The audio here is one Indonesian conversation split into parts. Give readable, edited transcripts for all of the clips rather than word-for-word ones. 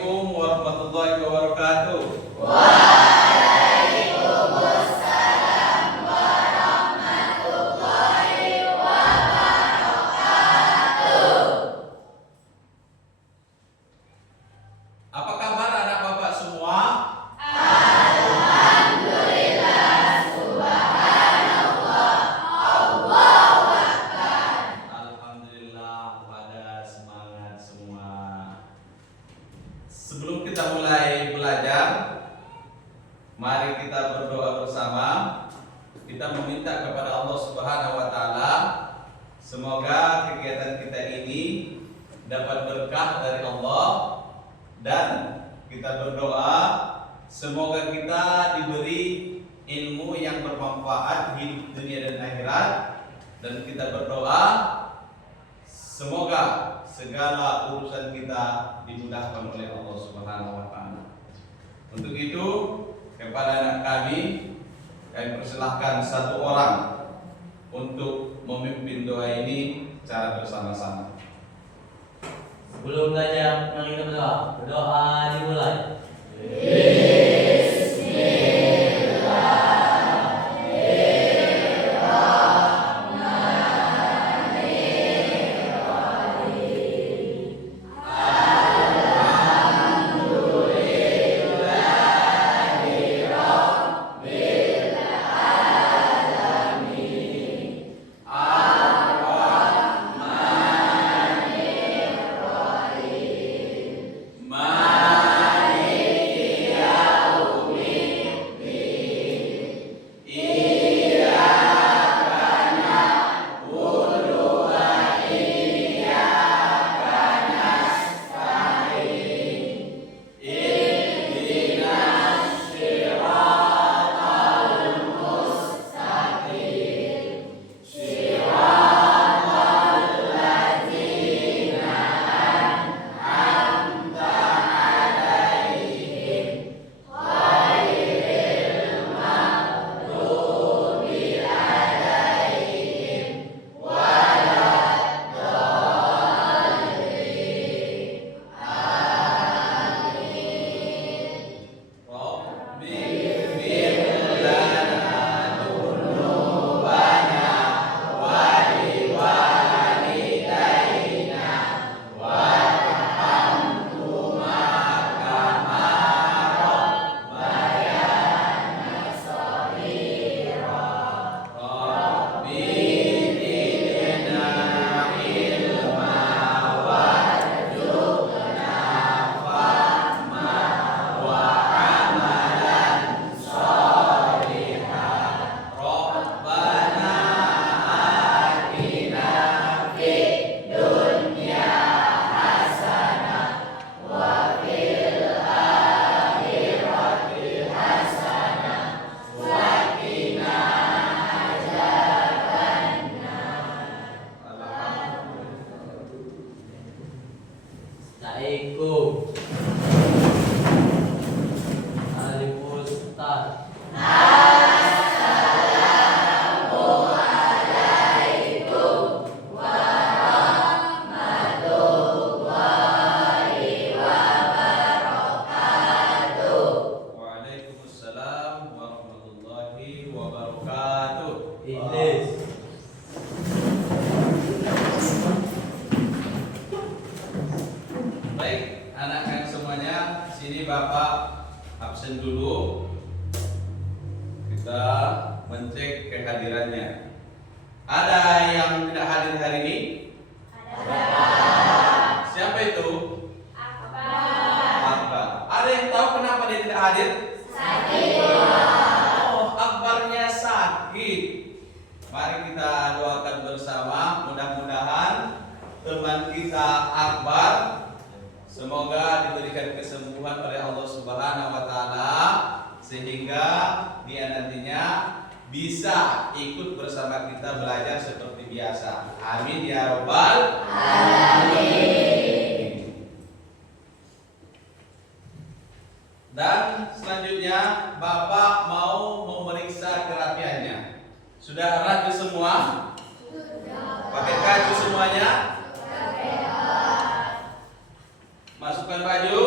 Assalamualaikum warahmatullahi wabarakatuh. Waalaikumsalam warahmatullahi wabarakatuh. Apa kabar anak bapak semua? Alhamdulillah, subhanallah, Allahu Akbar. Alhamdulillah, pada semangat semua. Sebelum kita mulai belajar, mari kita berdoa bersama. Kita meminta kepada Allah Subhanahu wa taala semoga kegiatan kita ini dapat berkah dari Allah, dan kita berdoa semoga kita diberi ilmu yang bermanfaat hidup dunia dan akhirat, dan kita berdoa semoga segala urusan kita dimudahkan oleh Allah Subhanahu wa taala. Untuk itu, kepada anak kami persilahkan satu orang untuk memimpin doa ini secara bersama-sama. Sebelum belajar, mari kita berdoa. Berdoa dimulai. Assalamualaikum. Waalaikumsalam. Assalamualaikum warahmatullahi wabarakatuh. Waalaikumsalam warahmatullahi wabarakatuh. Iblis. Baik, anak-anak semuanya, sini Bapak absen dulu. Kita mencek kehadirannya. Ada yang tidak hadir hari ini? Siapa itu? Akbar. Ada yang tahu kenapa dia tidak hadir? Oh, Akbarnya sakit. Mari kita doakan bersama, mudah-mudahan teman kita Akbar semoga diberikan kesembuhan oleh Allah Subhanahu wa taala sehingga dia nantinya bisa ikut bersama kita belajar seperti biasa. Amin ya rabbal alamin. Dan selanjutnya Bapak mau memeriksa kerapiannya. Sudah rapi semua? Pakai baju semuanya? Masukkan baju.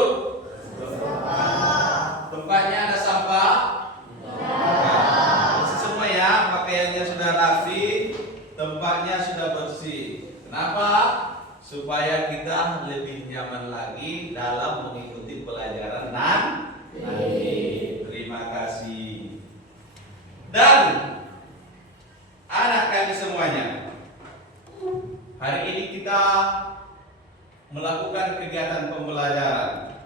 bersih. Kenapa? Supaya kita lebih nyaman lagi dalam mengikuti pelajaran nanti. Terima kasih. Dan anak kami semuanya, hari ini kita melakukan kegiatan pembelajaran.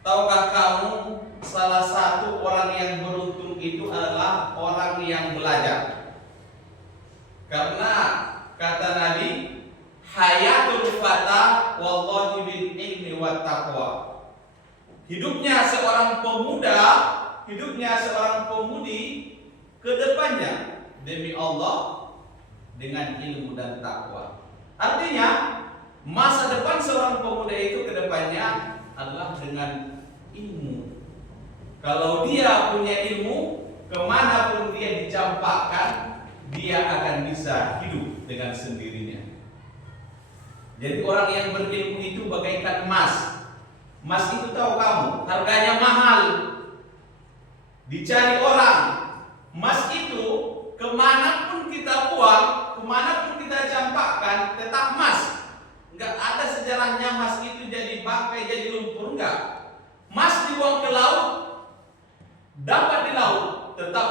Tahukah kamu salah satu orang yang beruntung itu adalah orang yang belajar? Karena kata Nabi, hayatul fata wallahi bil ilmi wat taqwa. Hidupnya seorang pemuda, hidupnya seorang pemudi ke depannya demi Allah dengan ilmu dan takwa. Artinya masa depan seorang pemuda itu ke depannya adalah dengan ilmu. Kalau dia punya ilmu, kemanapun dia dicampakkan, dia akan bisa hidup dengan sendirinya. Jadi orang yang berilmu itu bagaikan emas. Emas itu tahu kamu, harganya mahal, dicari orang. Emas itu kemanapun kita buang, kemanapun kita campakkan, tetap emas. Enggak ada sejarahnya emas itu jadi bangkai, jadi lumpur, enggak. Emas dibuang ke laut, dapat di laut, tetap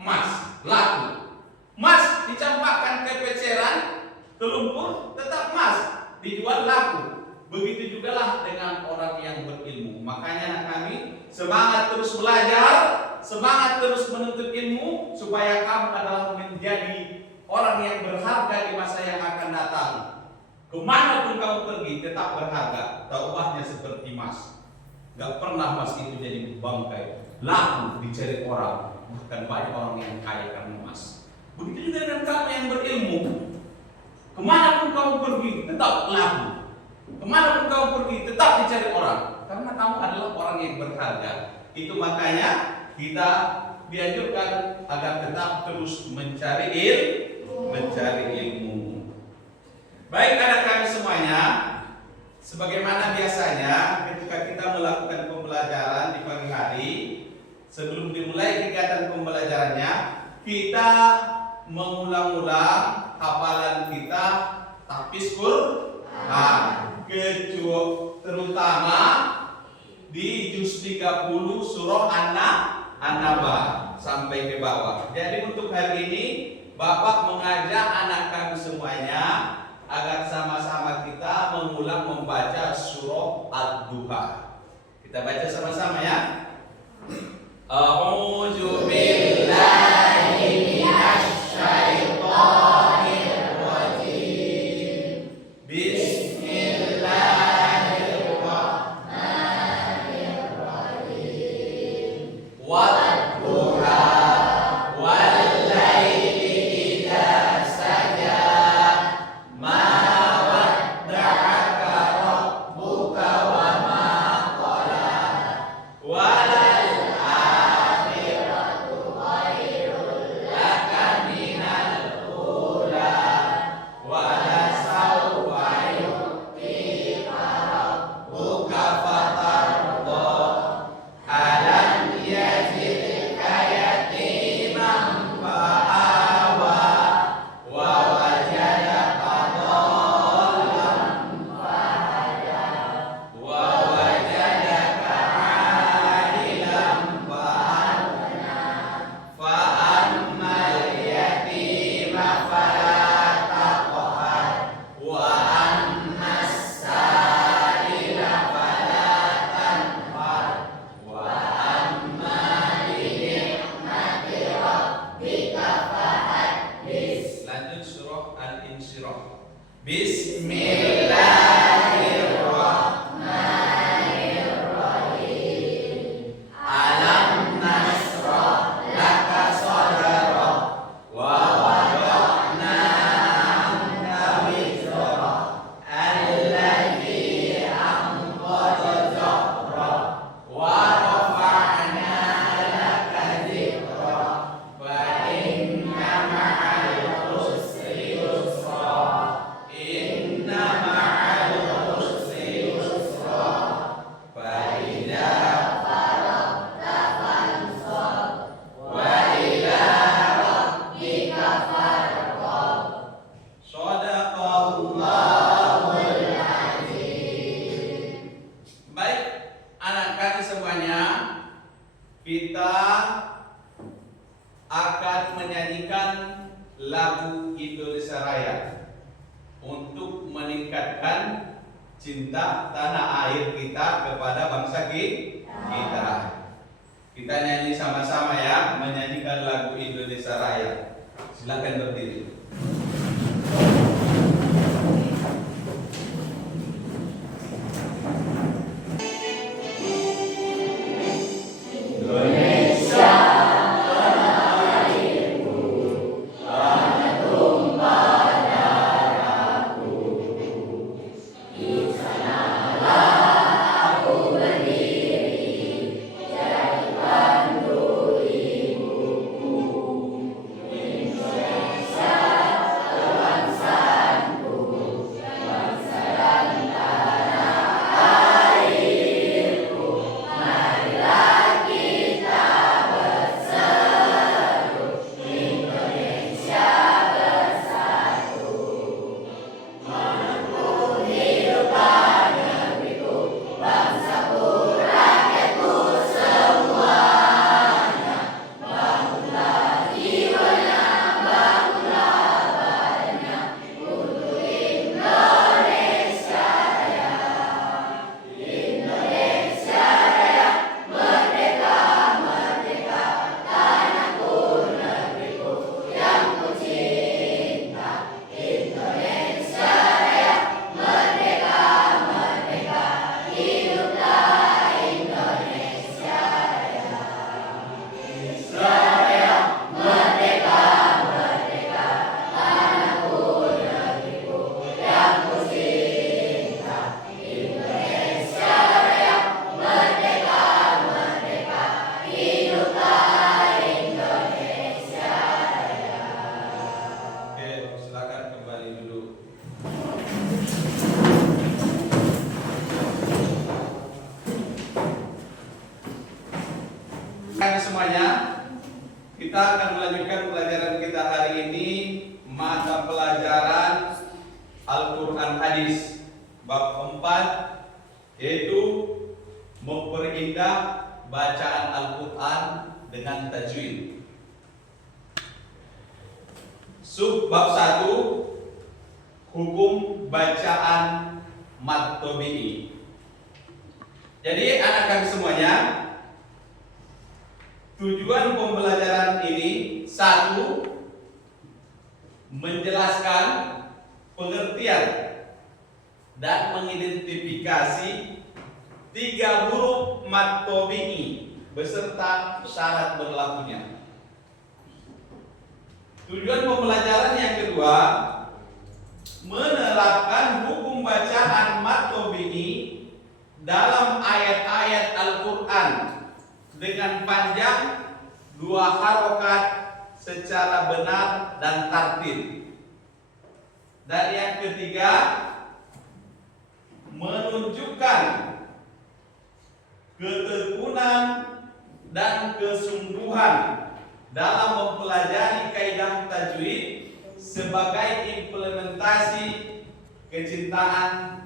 emas, laku. Emas dicampakkan ke peceran, ke lumpur, tetap emas, dijual laku. Begitu juga lah dengan orang yang berilmu. Makanya anak kami semangat terus belajar, semangat terus menuntut ilmu, supaya kamu adalah menjadi orang yang berharga di masa yang akan datang. Kemanapun kamu pergi tetap berharga. Taubahnya seperti emas. Gak pernah emas itu jadi bangkai, laku dicari orang. Bahkan banyak orang yang kaya karena emas. Begitu juga dengan kamu yang berilmu. Kemanapun kamu pergi tetap laku. Kemanapun kamu pergi tetap dicari orang. Karena kamu adalah orang yang berharga. Itu makanya kita dianjurkan agar tetap terus mencari ilmu. Baik anak kami semuanya, sebagaimana biasanya ketika kita melakukan pembelajaran di pagi hari, sebelum dimulai kegiatan pembelajarannya, kita mengulang-ulang hafalan kita tahfiz Quran, terutama di juz 30 surah An-Naba sampai ke bawah. Jadi untuk hari ini Bapak mengajak anak kami semuanya agar sama-sama kita mengulang membaca surah Ad-Duha. Kita baca sama-sama ya. A'udzu billahi minasy syaithanir rajim. Bismillahirrahmanirrahim. Wad-duha wal laili idza saja. Ma wadda'aka rabbuka wa ma qala. Walal akhiratu cinta tanah air kita kepada bangsa kita. Kita nyanyi sama-sama ya, menyanyikan lagu Indonesia Raya. Silakan berdiri. Semuanya, kita akan melanjutkan pelajaran kita hari ini, mata pelajaran Al-Quran Hadis bab 4, yaitu memperindah bacaan Al-Quran dengan tajwid. Sub bab 1, hukum bacaan mad tabi'i. Jadi anak kami semuanya, tujuan pembelajaran ini satu, menjelaskan pengertian dan mengidentifikasi 3 huruf mad tabi'i beserta syarat berlakunya. Tujuan pembelajaran yang kedua, menerapkan hukum bacaan mad tabi'i dalam ayat-ayat Al-Quran dengan panjang 2 harokat secara benar dan tartil. Dan yang ketiga, menunjukkan ketekunan dan kesungguhan dalam mempelajari kaidah tajwid sebagai implementasi kecintaan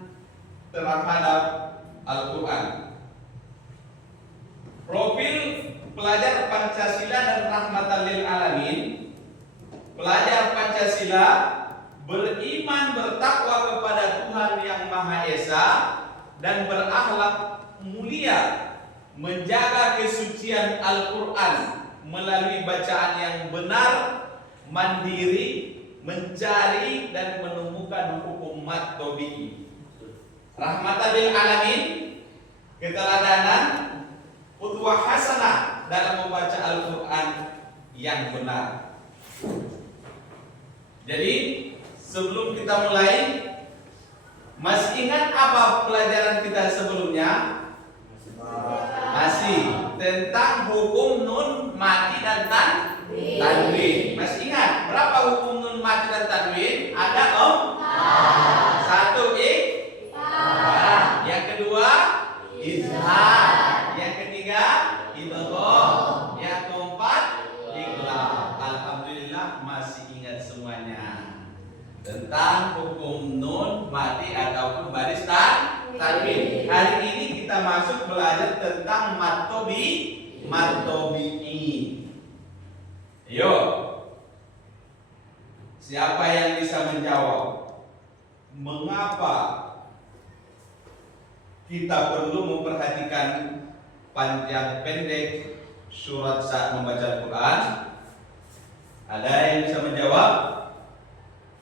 terhadap Al-Quran. Profil pelajar Pancasila dan Rahmatan lil Alamin. Pelajar Pancasila beriman bertakwa kepada Tuhan Yang Maha Esa dan berakhlak mulia, menjaga kesucian Al-Quran melalui bacaan yang benar, mandiri, mencari dan menemukan hukum mad tabi'i. Rahmatan lil Alamin, keteladanan, qudwah hasanah dalam membaca Al-Quran yang benar. Jadi sebelum kita mulai, masih ingat apa pelajaran kita sebelumnya? Masih tentang hukum nun mati dan tanwin. Masih ingat berapa hukum nun mati dan tanwin? Ada satu yang kedua izhar, yang ketiga idgham, yang keempat iqlab. Alhamdulillah masih ingat semuanya tentang hukum nun mati ataupun baris tanwin. Hari ini kita masuk belajar tentang mad tabi'i. Ayo, siapa yang bisa menjawab mengapa kita perlu memperhatikan panjang pendek surat saat membaca Al-Quran? Ada yang bisa menjawab?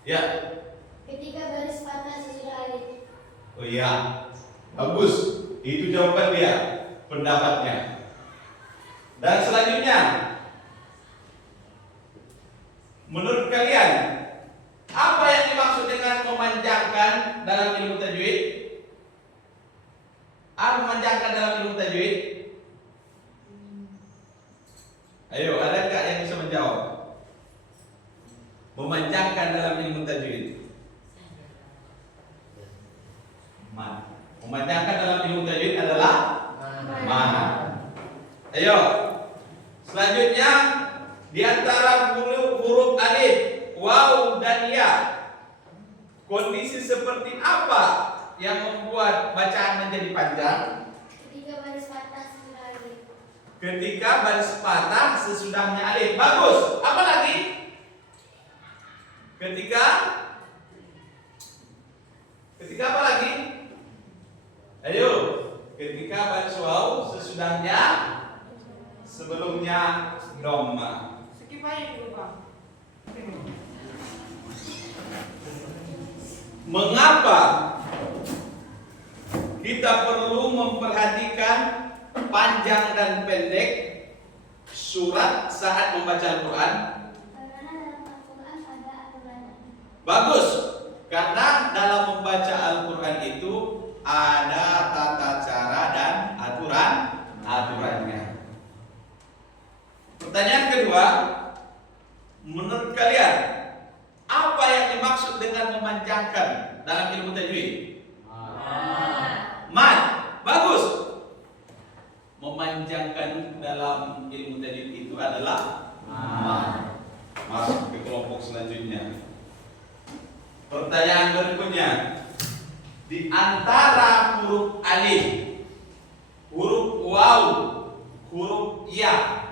Ya. Ketika baris patah sesudah alif. Oh iya, bagus. Itu jawaban dia, pendapatnya. Dan selanjutnya, menurut kalian, apa yang dimaksud dengan memanjangkan dalam ilmu tajwid? Apa memanjangkan dalam ilmu tajwid? Ayo, ada nggak yang bisa menjawab? Memanjangkan dalam ilmu tajwid. Memanjangkan dalam ilmu tajwid adalah mana? Ayo. Selanjutnya di antara huruf alif, waw dan ya, kondisi seperti apa yang membuat bacaan menjadi panjang? Ketika baris patah sesudah alif. Ketika baris patah sesudahnya alif. Bagus. Apa lagi? Ketika apa lagi? Ayo. Ketika baris waw sesudahnya sebelumnya dhamma. Skip aja dulu, Bang. Mengapa kita perlu memperhatikan panjang dan pendek surat saat membaca Al-Quran? Karena dalam Al-Quran ada aturannya. Bagus, karena dalam membaca Al-Quran itu ada tata cara dan aturannya. Pertanyaan kedua, menurut kalian apa yang dimaksud dengan memanjangkan dalam ilmu tajwid? Mad. Bagus. Memanjangkan dalam ilmu tajwid itu adalah mad. Masuk ke kelompok selanjutnya. Pertanyaan berikutnya, di antara huruf alif, huruf waw, huruf ya,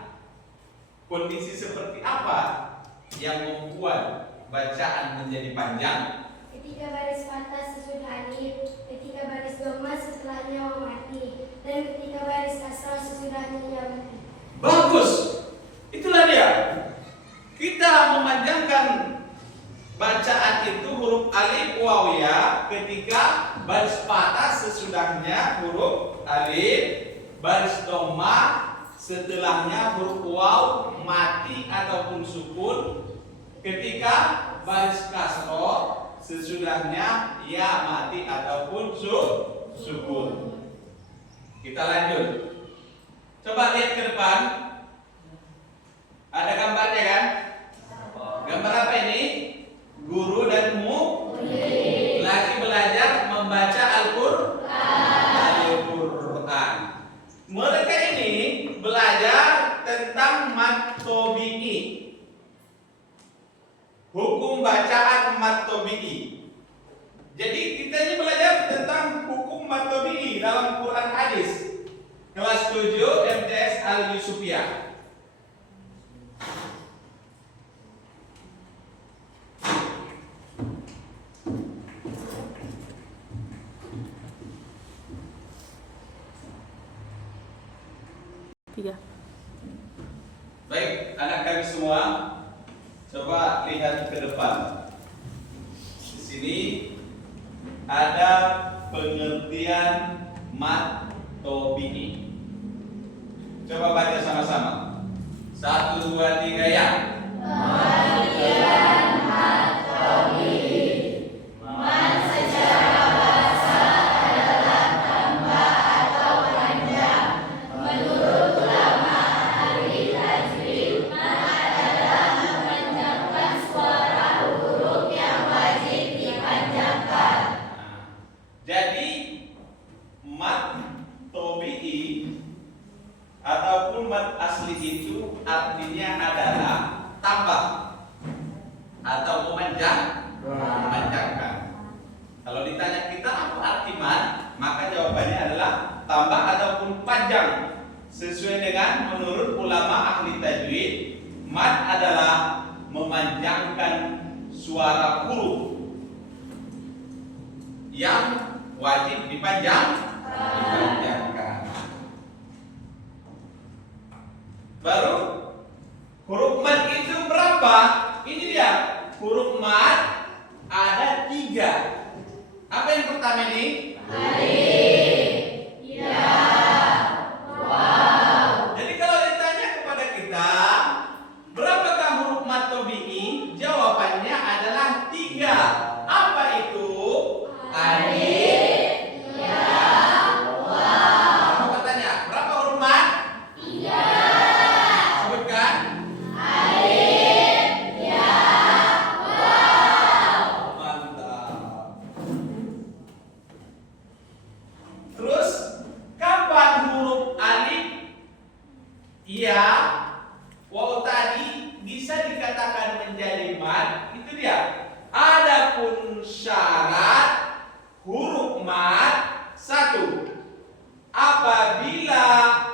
kondisi seperti apa yang membuat bacaan menjadi panjang? Ketika baris patah sesudah alif, ketika baris dhamma setelahnya waw mati, dan ketika baris kasrah sesudahnya ya mati. Bagus. Itulah dia. Kita memanjangkan bacaan itu huruf alif waw ya ketika baris patah sesudahnya huruf alif, baris dhamma setelahnya huruf waw mati ataupun sukun, ketika baris kasroh sesudahnya ya mati ataupun sukun. Kita lanjut. Coba lihat ke depan. Ada gambarnya kan? Gambar apa ini? Guru dan murid lagi belajar membaca Al-Quran. Mereka ini belajar tentang mad tabi'i, hukum bacaan mad tabi'i. Jadi kita ini belajar tentang hukum mad tabi'i dalam Quran hadis. Kelas 7 MTS Al-Yusufiyah. Baik, anak kami semua, coba lihat ke depan. Di sini ada pengertian mad tabi'i. Coba baca sama-sama. 1, 2, 3 ya. Pengertian mad tabi'i. Mad secara bahasa adalah tambah atau panjang. Menurut ulama ahli tajwid, mad adalah memanjangkan suara huruf yang wajib dipanjangkan. Jadi mad tabi'i ataupun mad asli itu artinya adalah tambah atau memanjangkan. Kalau ditanya kita apa arti mad, maka jawabannya adalah tambah ataupun panjang. Sesuai dengan menurut ulama ahli tajwid, mad adalah memanjangkan suara huruf yang wajib dipanjangkan. dipanjangkan. Baru huruf mat itu berapa? Ini dia. Huruf mat ada 3. Apa yang pertama ini? Jadi kalau ditanya kepada kita, berapakah huruf mat tabi'i? Jawabannya adalah 3. Apa itu? Alif, Kamu bertanya, berapa huruf mat? 3. Sebutkan. Mantap. Terus kapan huruf alif, ya, waw tadi bisa dikatakan menjadi mat? Itu dia. Adapun syarat huruf mat 1. Apabila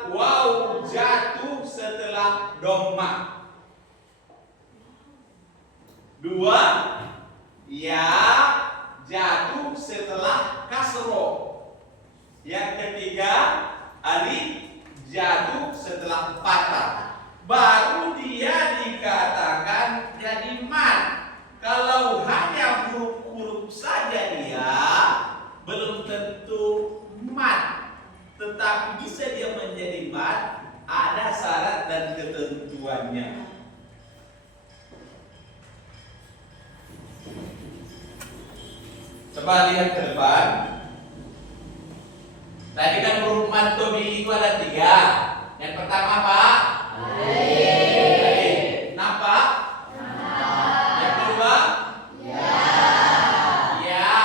waw jatuh setelah dhamma. 2. Ya jatuh setelah kasro. Yang ketiga, alif jatuh setelah patah. Baru dia dikatakan jadi mat. Kalau hanya huruf-huruf saja dia belum tentu mat. Tetapi bisa dia menjadi mat, ada syarat dan ketentuannya. Coba lihat ke depan. Tadi kan huruf mat tabi'i itu ada 3. Yang pertama apa? Alif. Kenapa? Yang kedua? Ya.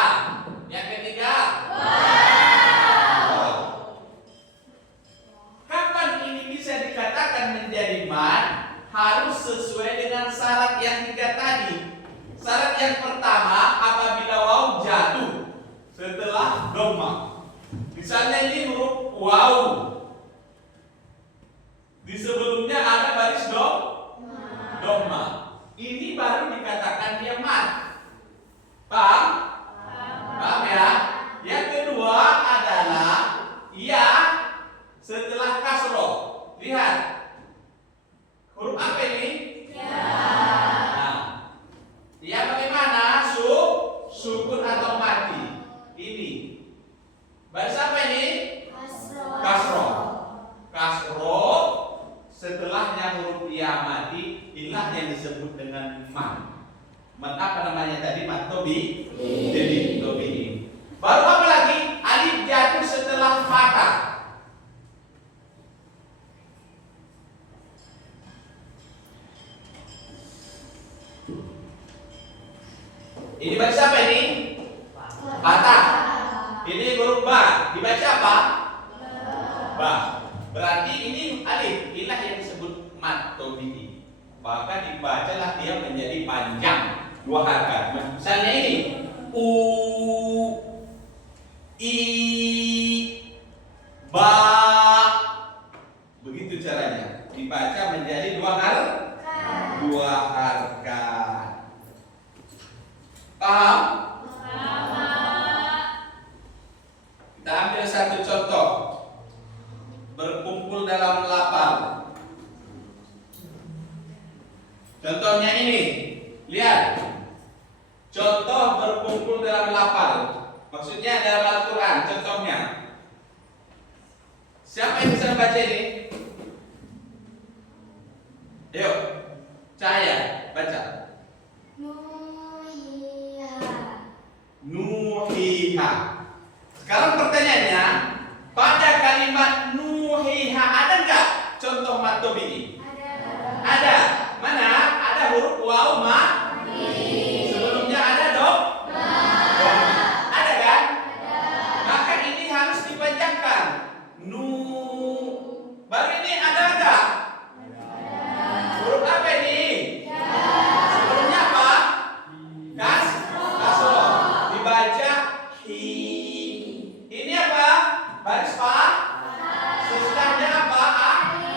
Yang ketiga? Waw. Kapan ini bisa dikatakan menjadi mat? Harus sesuai dengan syarat yang 3 tadi. Syarat yang pertama, apabila waw jatuh setelah dhamma. Misalnya ini huruf waw. Di sebelumnya ada baris dhamma. Ini baru dikatakan dia mat. Paham? Paham ya? Yang kedua adalah ya setelah kasro. Lihat. Huruf apa ini? Ya bagaimana? Sukun atau mati. Ini. Baris apa ini? Kasro. Kasro setelahnya huruf ya mati, inilah yang disebut dengan mat. Mat apa namanya tadi? Mat tabi'i. Jadi tabi'i. Baru apa lagi? Alif jatuh setelah patah. Ini baca apa ini? Patah. Ini huruf ba. Dibaca apa? Ba. Berarti ini alif. Inilah yang disebut mat tabi'i. Maka dibacalah dia menjadi panjang 2 harakat. Misalnya ini u, i, ba. Begitu caranya. Dibaca menjadi 2 harakat. Paham? Kita ambil satu contoh. Berkumpul dalam lapar. Contohnya ini. Lihat. Contoh berkumpul dalam lapar. Maksudnya dalam Al-Quran. Contohnya. Siapa yang bisa baca ini? Ayo. Cahaya. Baca. Nuhiha. Sekarang pertanyaannya, pada kalimat nuhiha ada enggak contoh mat tabi'i? Ada. Mana? Ada huruf waw mati. Sebelumnya ada dhamma. Ada kan? Maka ini harus dipanjangkan. Nu. Baru ini ada enggak? Huruf apa ini? Sebelumnya apa? Kasro. Dibaca hi. Ini apa? Baris pa. Sesudahnya apa?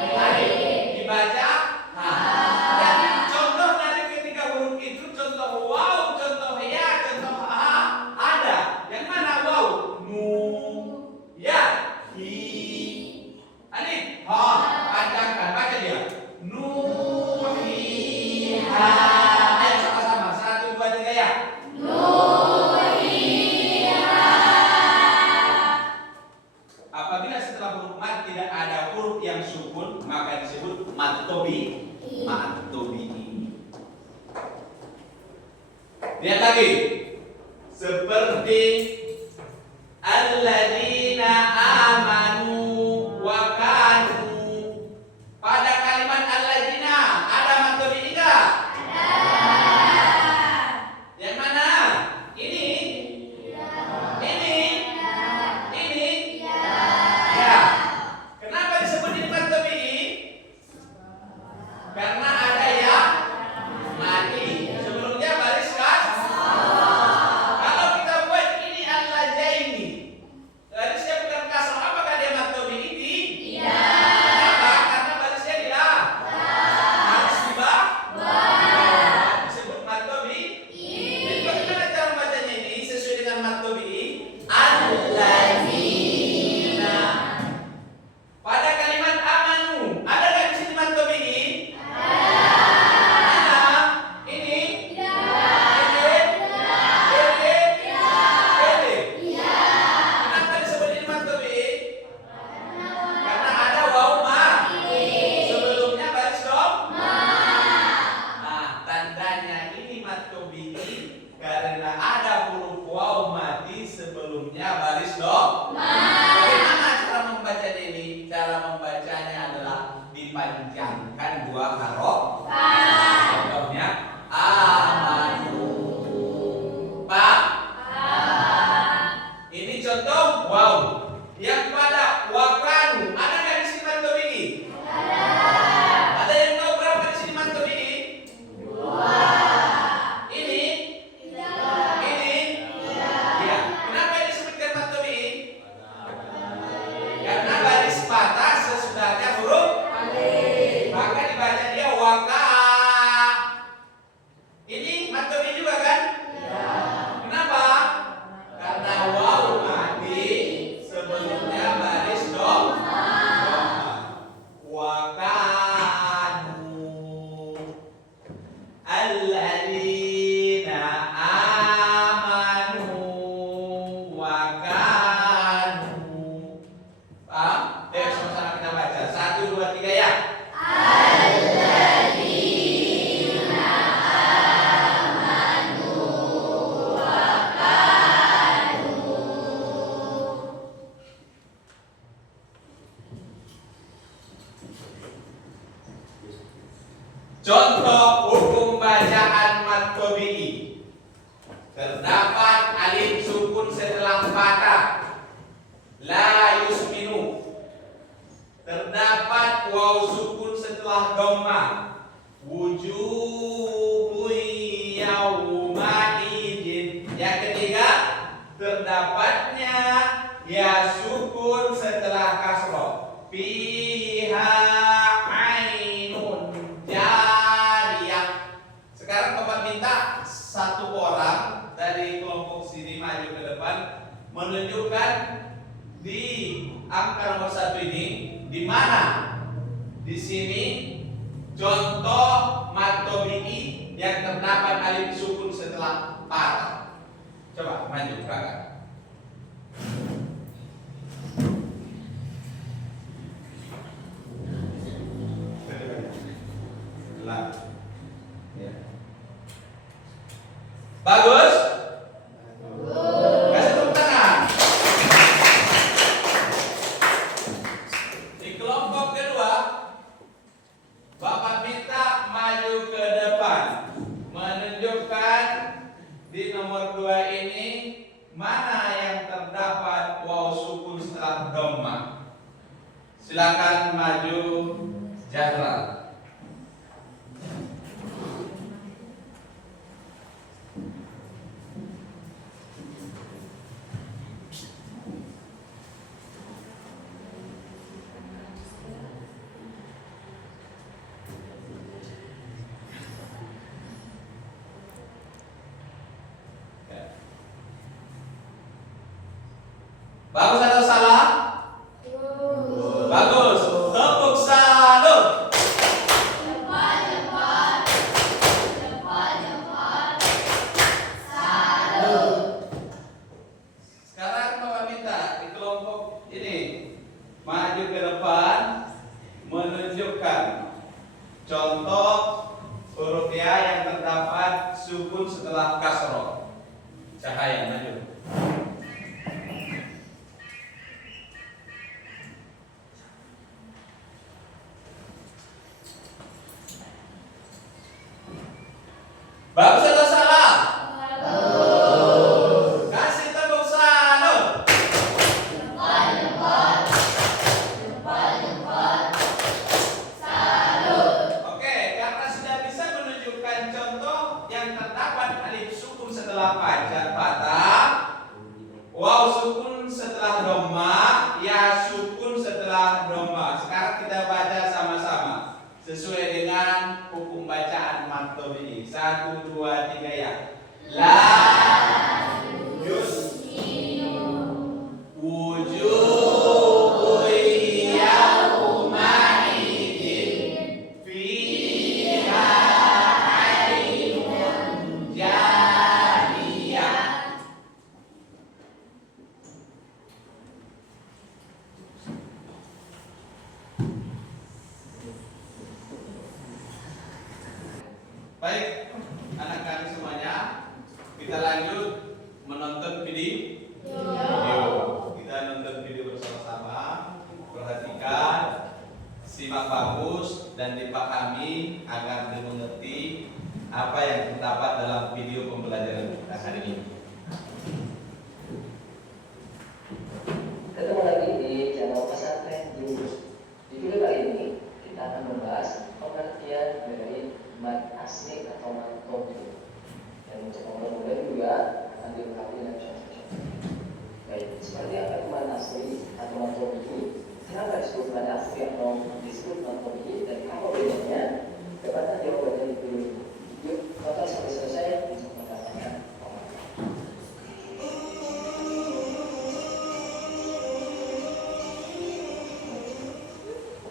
Alif. mat tidak ada huruf yang sukun, maka disebut mat tobi. Mat tobi'i. Lihat lagi. Seperti alladzina amanu wa kanu. Pada kalimat alladzina ada mat tobi'i enggak? Yang mana? Ini? Ini? Ini? Ya. Kenapa disebut ini mat tobi'i? Karena ada yang mati. Sebelumnya baris kan? Kalau kita buat ini al-lajaini, barisnya bukan kasrah, apakah dia mat tobi'i? Iya. Kenapa? Karena barisnya dia harus di bawah. Disebut mat tobi'i. Jadi bagaimana cara membacanya ini sesuai dengan mat tobi'i? Alladzina. Pada kalimat amanu, ada nggak di sini mat tobi'i? Ada. Ini? Kenapa disebut ini mat tobi'i? Karena ada waw ma. Sebelumnya baris dhamma. Nah, tandanya ini mat tobi'i karena ada huruf waw mati sebelumnya baris dhamma. Bagaimana cara membaca ini? Cara membacanya adalah dipanjangkan dua harokat. Contohnya amanu. Pak. Ini contoh waw. Yang pada wakanu ada nggak di sini mat tobi'i? Ada yang tahu berapa di sini mat tobi'i? Ini? Ini? Ya. Kenapa disebutkan mat tobi'i? Karena baris patah sesudahnya huruf maka dibaca dia waka. Ini mat tobi'i juga kan? Kenapa? Karena waw mati sebelumnya baris dhamma. Wakanu alladzina amanu wakanu. Paham? Ayo sama-sama kita baca. 1, 2, 3 ya. Contoh hukum bacaan mat tobi'i. Terdapat alif sukun setelah patah. La yusminu. Terdapat waw sukun setelah dhamma. Wujuhun yauma idin. Yang ketiga, terdapatnya ya sukun setelah kasroh. Fiha ainun jariyah. Sekarang Bapak minta satu orang dari kelompok sini maju ke depan menunjukkan di angka nomor 1 ini di mana di sini contoh mat tobi'i yang terdapat alif sukun setelah patah. Coba maju kakak. Bagus? Kasih tepuk tangan. Di kelompok kedua, Bapak minta maju ke depan, menunjukkan di nomor 2 ini mana yang terdapat waw sukun setelah dhamma. Silakan maju jadwal. Bagus atau salah? Bagus. Tepuk salut. Sekarang Bapak minta di kelompok ini maju ke ke depan menunjukkan contoh huruf ya yang terdapat sukun setelah kasroh. Cahaya maju. Bagus atau salah? Kasih tepuk salut. Oke, karena sudah bisa menunjukkan contoh yang terdapat alif sukun setelah patah, waw sukun setelah dhamma, ya sukun setelah dhamma. Sekarang kita baca sama-sama sesuai dengan hukum bacaan Mantobi. 1, 2, 3 ya. La wujuhun yaumaidin fiha ainun jariyah. Baik, anak kami semuanya, kita lanjut menonton video. Kita nonton video bersama-sama. Perhatikan, simak bagus dan dipahami agar dimengerti apa yang terdapat dalam video pembelajaran kita hari ini. Ketemu lagi di channel Pesantren Jurus. Di video kali ini kita akan membahas pengertian dari mad asli atau mad tobi. Dan untuk mempermudah juga akan dilengkapi dengan contoh-contoh. Baik, seperti apa itu mad asli atau mad tobi? Kenapa disebut mad asli atau disebut mad tobi? Dan apa bedanya? Dapatkan jawabannya di video ini. Yuk, tonton sampai selesai untuk mendapatkan pemahaman.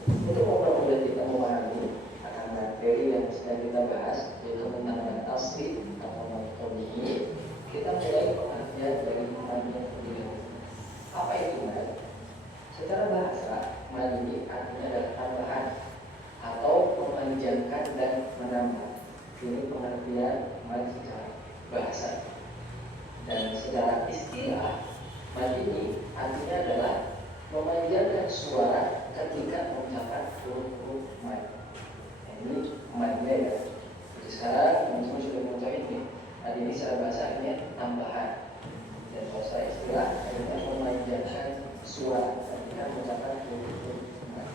Untuk mempermudah kita memahami akan materi yang sedang kita bahas, yaitu tentang mad asli atau mad tobi, kita mulai pengertian dari madnya sendiri. Apa itu mad? Secara bahasa, mad ini artinya adalah tambahan atau memanjangkan dan menambah. Ini pengertian mad secara bahasa. Dan secara istilah, mad ini artinya adalah memanjangkan suara ketika mengucapkan huruf-huruf mad. Ini madnya ya. Jadi sekarang teman-teman sudah mengetahui ini. Mad ini secara bahasa artinya tambahan. Dan kalau secara istilah artinya memanjangkan suara ketika mengucapkan huruf-huruf mad.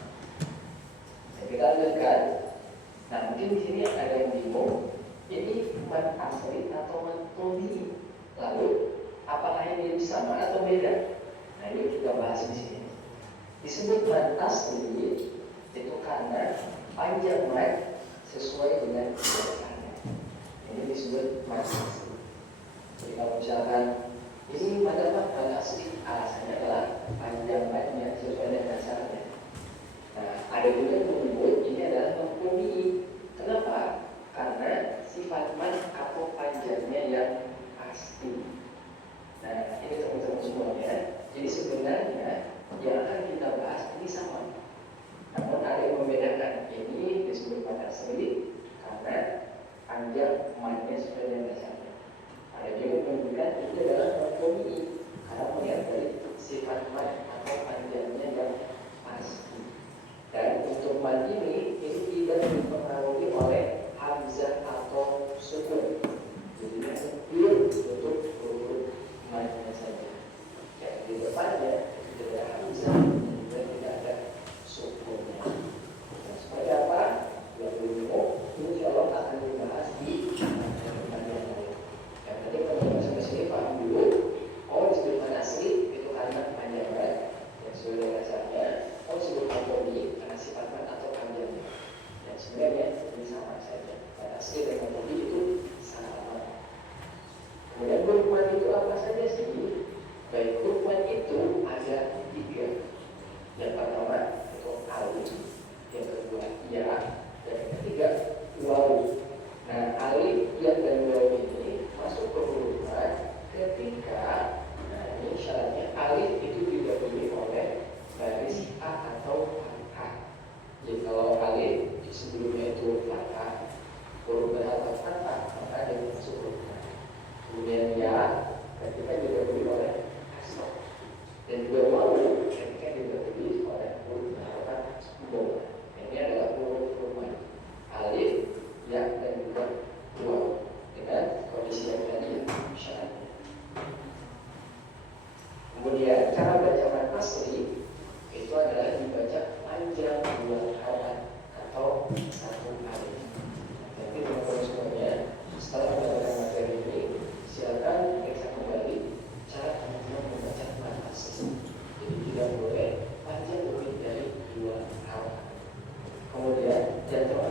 Jadi kita lanjutkan. Nah mungkin di sini ada yang bingung. Ini mad asli atau mad tobi? Lalu apakah ini sama atau beda? Nah ini kita bahas di sini. Disebut mad asli itu karena panjang mad sesuai dengan kebiasaannya. Ini disebut mad asli. Jadi kalau misalkan ini mad asli, alasannya adalah panjang madnya sesuai dengan dasarnya. Nah ada juga yang menyebut ini adalah mad tobi. Kenapa? Karena sifat mad atau panjangnya yang pasti. Nah ini teman-teman semuanya. Jadi sebenarnya yang akan kita bahas ini sama, namun ada yang membedakan. Ini disebut mad asli karena panjang madnya sesuai dengan dasarnya. Ada juga yang menunjukkan itu adalah mad tobi karena melihat dari sifat mad atau panjangnya yang pasti. Dan untuk mad ini tidak dipengaruhi oleh hamzah atau sukun. Jadi pure untuk huruf madnya saja. Yang di depannya tidak ada hamzah dan juga tidak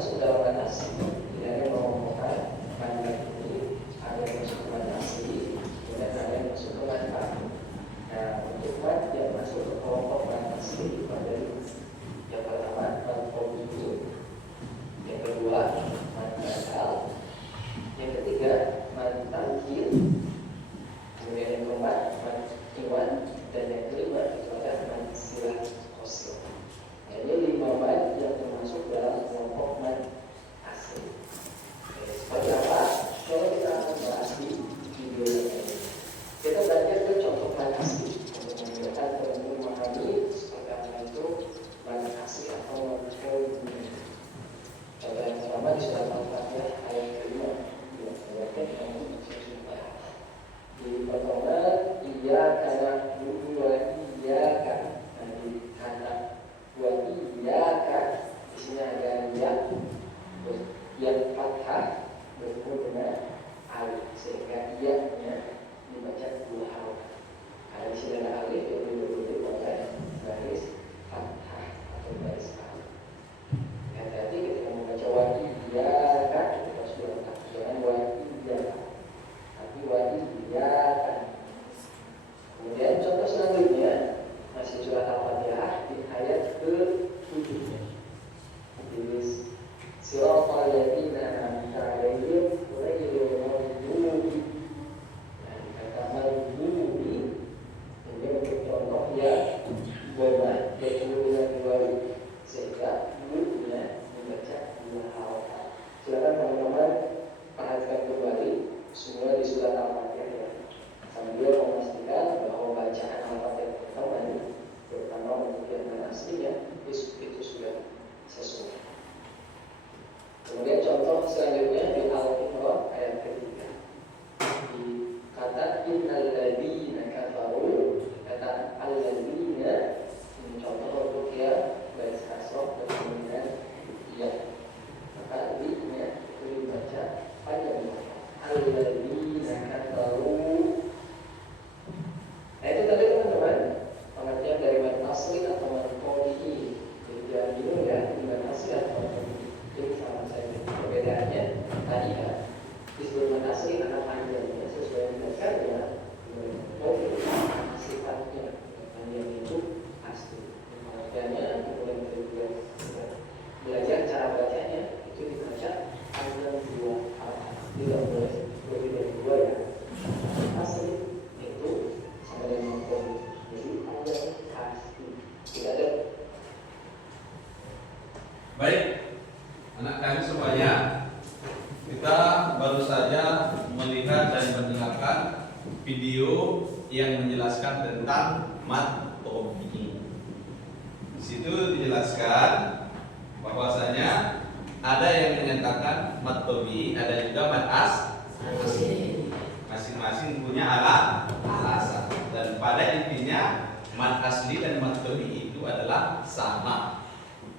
masuk dalam mat asli. Jadi ada yang mengelompokkan mat ini, ada yang masuk ke mat asli, kemudian ada yang masuk ke mat baku. Nah, untuk mat yang masuk ke kelompok mat asli itu ada yang pertama mat kopi, yang kedua mat bakal, yang ketiga mat tangkil, kemudian yang keempat mat iwan, dan yang kelima itu ada mat silah kosil. Ini 5 mat yang termasuk dalam kelompok mat asli. Seperti apa? Kalau kita akan bahas di video ini, kita belajar ke contoh mat asli untuk memudahkan teman-teman memahami seperti apa itu mat asli atau mat kelima. Contoh yang pertama di surat Al-Fatihah ayat kelima. Berarti kamu sudah di pertama iya karena dua iya kan. Nah, di kata dua iya kan di sini ada iya, yang fathah bertemu dengan alif sehingga iya-nya dibaca 2 huruf. Kalau di sini ada alif yang ditutup oleh garis fathah atau garis alif. Hati-hati ketika membaca wa iya kan kita sudah letak jangan wa iya tapi wa iya kan. Kemudian contoh selanjutnya masih surat Al-Fatihah di ayat ke-7. Tulis siratal ladzina an'amta 'alaihim ghairil maghdubi. Nah, kata maghdubi ini untuk contoh ya benar dengan diwali sehingga dulunya dibaca 2 harokat. Silakan teman-teman perhatikan kembali semua di surat Al-Fatihah ya. Sambil memastikan bahwa bacaan Al-Fatihah pertama ini terutama untuk yang aslinya itu sudah sesuai. Kemudian contoh selanjutnya di Al-Imran ayat ketiga. Di kata innal ladzina kafaru, kata alladzina ini contoh untuk ya garis kasroh kemudian iya. Maka linya itu dibaca panjang. Alladzina kafaru. Nah itu tadi teman-teman pengertian dari mat asli atau mat qawli. Jadi jangan bingung ya mat asli atau mat qawli. Jadi sama saja. Perbedaannya tadi ya disebut mat asli karena panjangnya sesuai dengan ya qawli sifatnya panjang itu asli. Pengertiannya kemudian kita belajar cara bacanya itu dibaca panjang 2 halaman. Tidak boleh lebih dari 2 ya. Asli itu sama dengan qawli. Jadi panjang asli. Tidak ada. Baik, anak kami semuanya, kita baru saja melihat dan mendengarkan video yang menjelaskan tentang mat tobi. Di situ dijelaskan bahwasanya ada yang menyatakan mat tobi, ada juga mat asli. Masing-masing punya alasan. Dan pada intinya mat asli dan mat tobi itu adalah sama.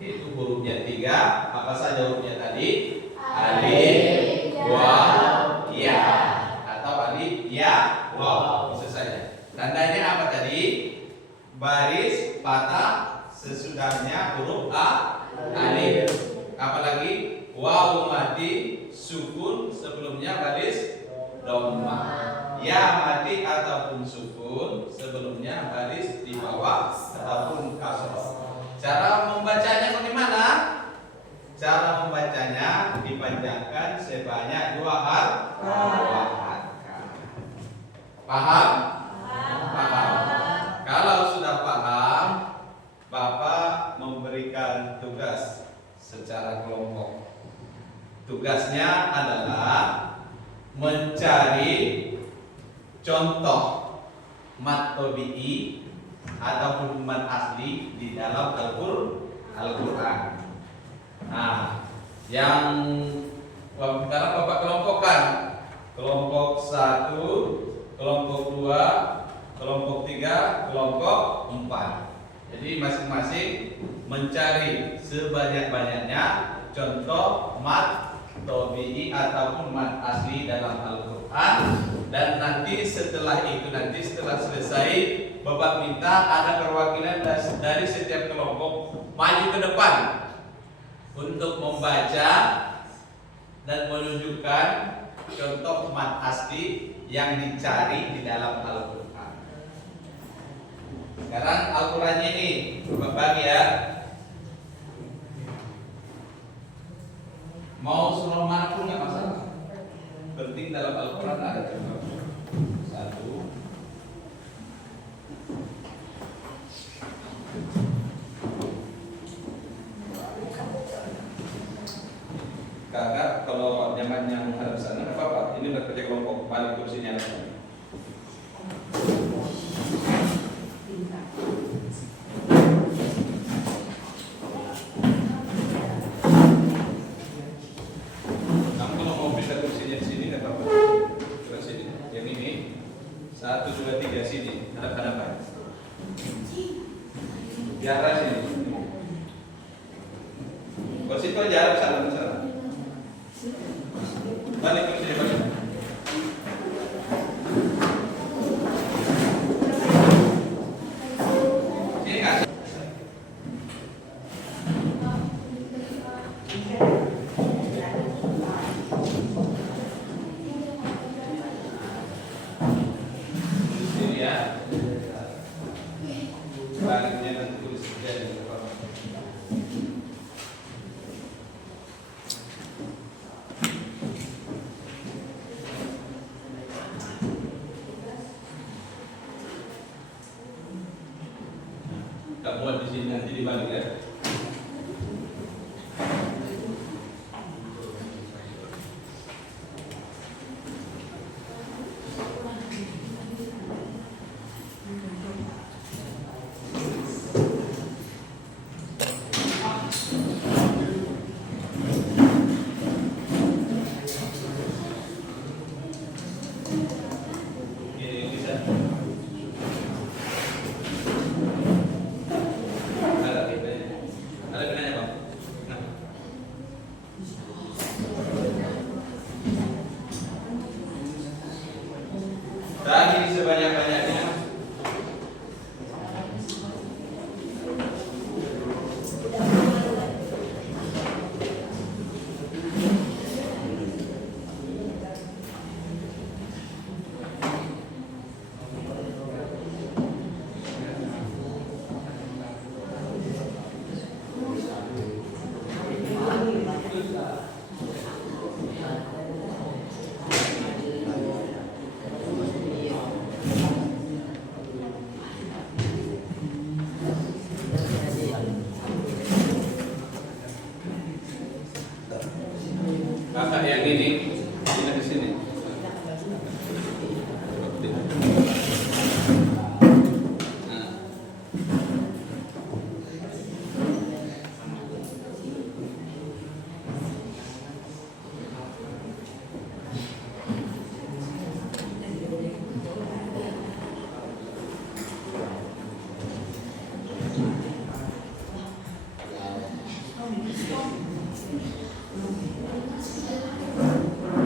Yaitu hurufnya 3. Apa saja hurufnya tadi? Alif, waw, ya. Atau alif, ya, waw. Bisa saja. Tandanya apa tadi? Baris patah sesudahnya huruf alif. Apalagi waw mati sukun sebelumnya baris dhamma. Ya mati ataupun sukun sebelumnya baris di bawah ataupun kasroh. Cara membacanya bagaimana? Cara membacanya dipanjangkan sebanyak 2 harakat. Paham? Paham. Kalau sudah paham, Bapak memberikan tugas secara kelompok. Tugasnya adalah mencari contoh mat tobi'i ataupun mat asli di dalam Al-Quran. Nah, yang sekarang Bapak kelompokkan. Kelompok 1, kelompok 2, kelompok 3, kelompok 4. Jadi masing-masing mencari sebanyak-banyaknya contoh mat tobi'i ataupun mat asli dalam Al-Quran. Dan nanti setelah selesai Bapak minta ada perwakilan dari setiap kelompok maju ke depan untuk membaca dan menunjukkan contoh mat asli yang dicari di dalam Al-Quran. Sekarang Al-Qurannya ini berbagi ya. Mau surah mana pun nggak masalah. Penting dalam Al-Quran ada contoh. Satu. Kakak kalau nyamannya menghadap sana nggak apa-apa. Ini udah kerja kelompok, balik kursinya lagi. Kamu kalau mau pindah kursinya di sini nggak apa-apa. Ke sini. Yang ini 1, 2, 3 sini. Hadap-hadapan. Biar sini. Kursi itu jarak sana ke sana. Balik kursi balik. Ini nggak. Di sini ya. Baliknya nanti tulis jadi. Gak muat di sini nanti dibalik ya. Ini bisa. Ada bedanya bang? Nah. Tadi sebanyak-banyaknya. Kakak yang ini di sini. Nah.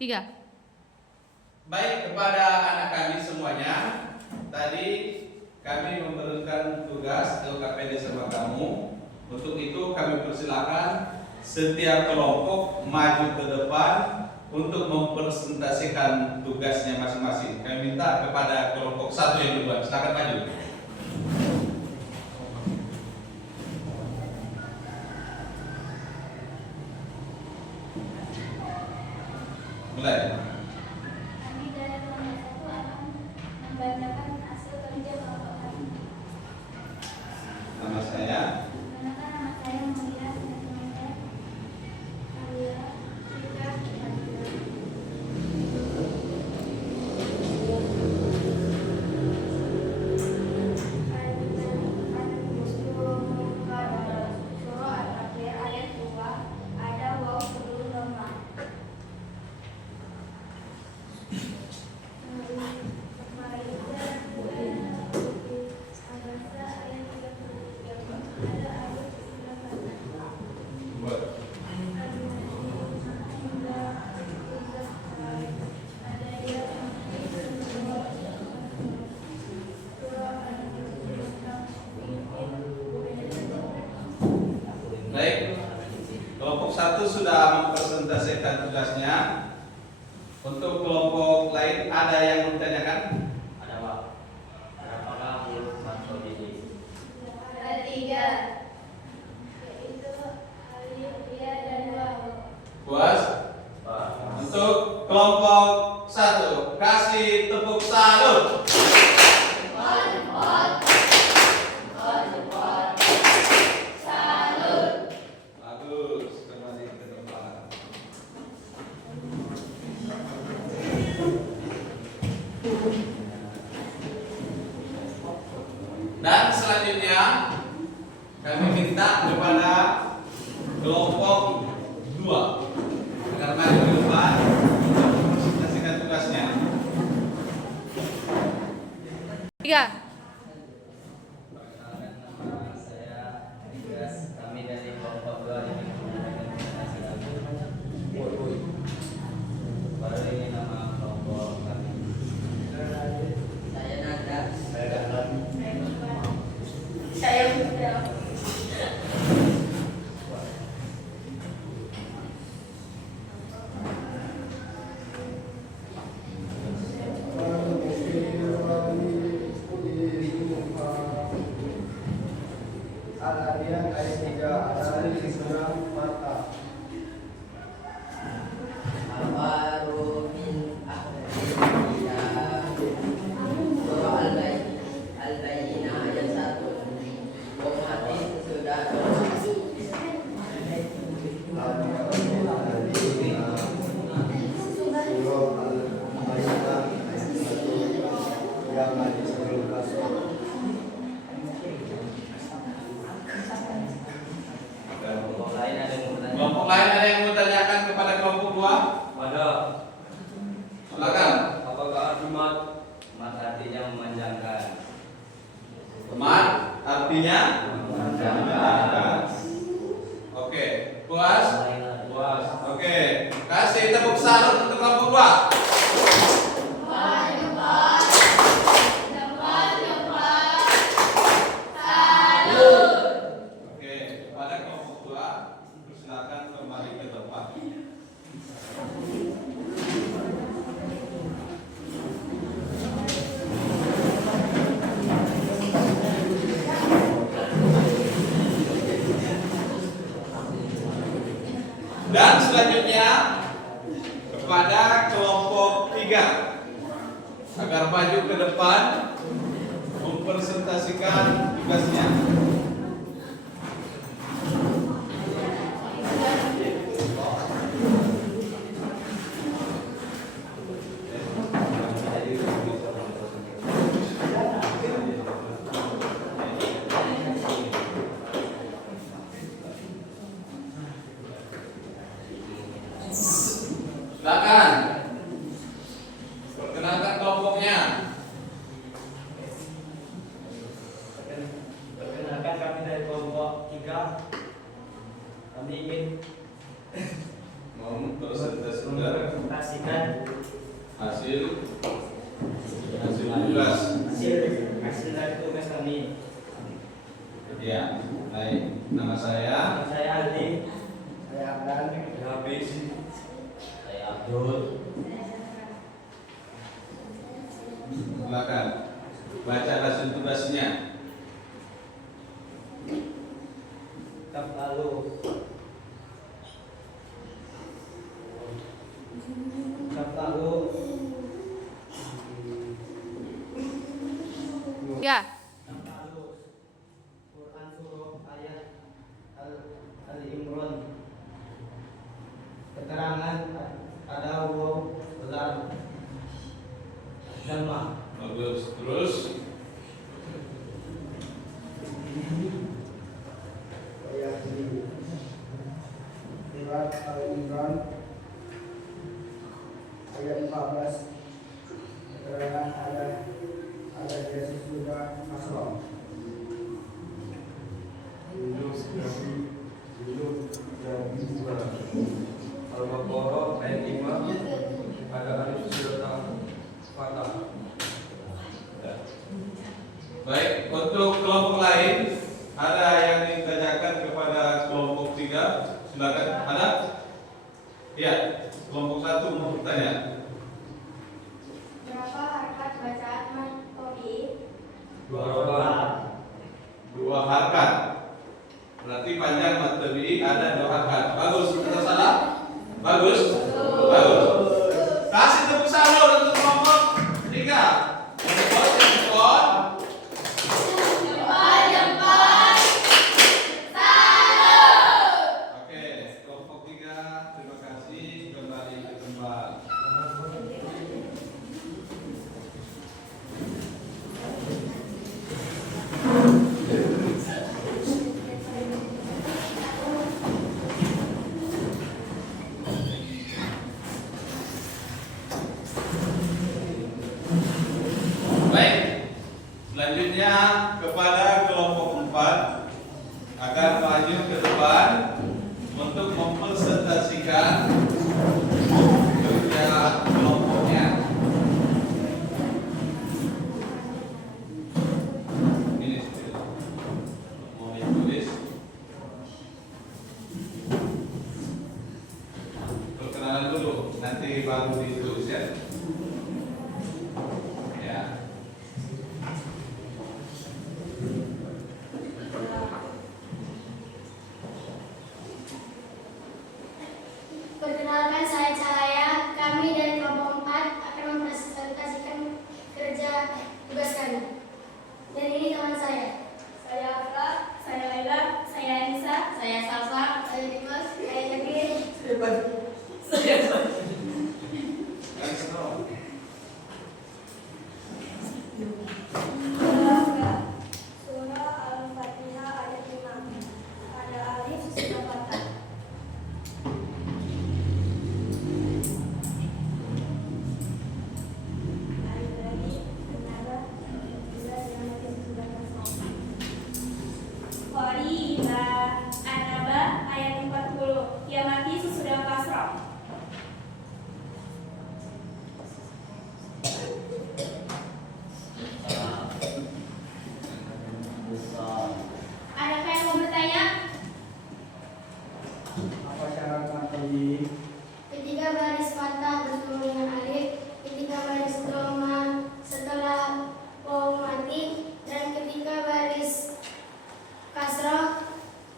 3. Baik, kepada anak kami semuanya, tadi kami memberikan tugas LKPD sama kamu. Untuk itu kami persilakan setiap kelompok maju ke depan untuk mempresentasikan tugasnya masing-masing. Kami minta kepada kelompok 1 yang duluan, silakan maju. Mulai. Kami dari kelompok 1 akan membacakan hasil kerja kelompok kami. Nama saya. Perkenalkan, nama saya Mulia dan teman saya Alia Cika Fadila. Ayat 2 ada waw sebelum dhamma. Baik, kelompok 1 sudah mempresentasikan tugasnya. Untuk kelompok lain ada yang bertanyakan? Ada Pak. Berapakah huruf masuk ini? Ada 3, yaitu alif, ya, dan waw. Puas? Pak. Untuk kelompok 1 kasih tepuk salut. Bagus, kembali ke tempat. Dan selanjutnya kami minta kepada kelompok 2 agar maju ke depan untuk mempresentasikan tugasnya. 3. Perkenalkan, nama saya Igas. Kami dari kelompok 2 ini menggunakan presentasi lagu. Baru ini nama kelompok kami. Saya Nanda. Saya Dahlan. Saya Budel. Al-Adiyah ayat 3 ada di surah Mata. Al-Baru min Ahmadiyah Surah Al-Bayyinah ayat 1. Ummati sudah Surah Al-Baqarah ayat 1 yang ada sebelum kasih. Kelompok lain ada yang bertanya? Kelompok lain ada yang mau tanyakan kepada kelompok 2? Ada. Silakan. Apakah arti mat? Mat artinya memanjangkan. Mat artinya memanjangkan. Oke, puas? Puas. Oke, kasih tepuk salut untuk kelompok 2. Oke, kepada kelompok 2 persilakan kembali ke tempat. Dan selanjutnya kepada kelompok 3 agar maju ke depan mempresentasikan tugasnya. Silakan. Perkenalkan kelompoknya. Perkenalkan, kami dari kelompok 3. Kami ingin Mau presentasi. menginformasikan hasil tugas. hasil dari tugas kami. Ya, baik. Nama saya Saya Aldi. Saya akan Habis. Saya Abdul. silakan baca hasil tugasnya. Tetap lalu. Tiga. Quran surah ayat Al-Imran. Keterangan ada waw lam lamma. Bagus. Terus ayat ini. Surat Al-Imran ayat 14. Keterangan ada dia sesudah Nasrul. Al-Baqarah ayat 5 ada alif surat Fatah. baik, untuk kelompok lain ada yang ditanyakan kepada kelompok 3. Silakan. Ada? Ya, kelompok 1 mau bertanya. Berapa harkat bacaan Matobi? Dua harkat. Berarti panjang mad tabi'i ada 2 harkat. Bagus. Atau salah? Bagus. Bagus. Kasih tepuk tangan untuk kelompok 3. Jempol. Oke, kelompok 3 terima kasih, kembali ke tempat. Baik, selanjutnya kepada kelompok 4 akan maju ke depan untuk mempresentasikan kerja kelompoknya. Ini mau ditulis. Perkenalan dulu, nanti baru ditulis ya. Ya. Perkenalkan, saya Cahaya. Kami dari kelompok 4 akan mempresentasikan kerja tugas kami. Dan ini teman saya. Saya Afra, saya Laila, saya Anissa, saya Salsa, saya Dimas, saya Jagir. Surah Al-Fatihah ayat 5. Ada alif sesudah fathah. Qariba An-Naba ayat 40. Ia mati sesudah kasrah. Adakah yang mau bertanya? Apa syarat materi? Ketika baris fathah bertemu dengan alif, ketika baris dhamma setelah waw mati, dan ketika baris kasrah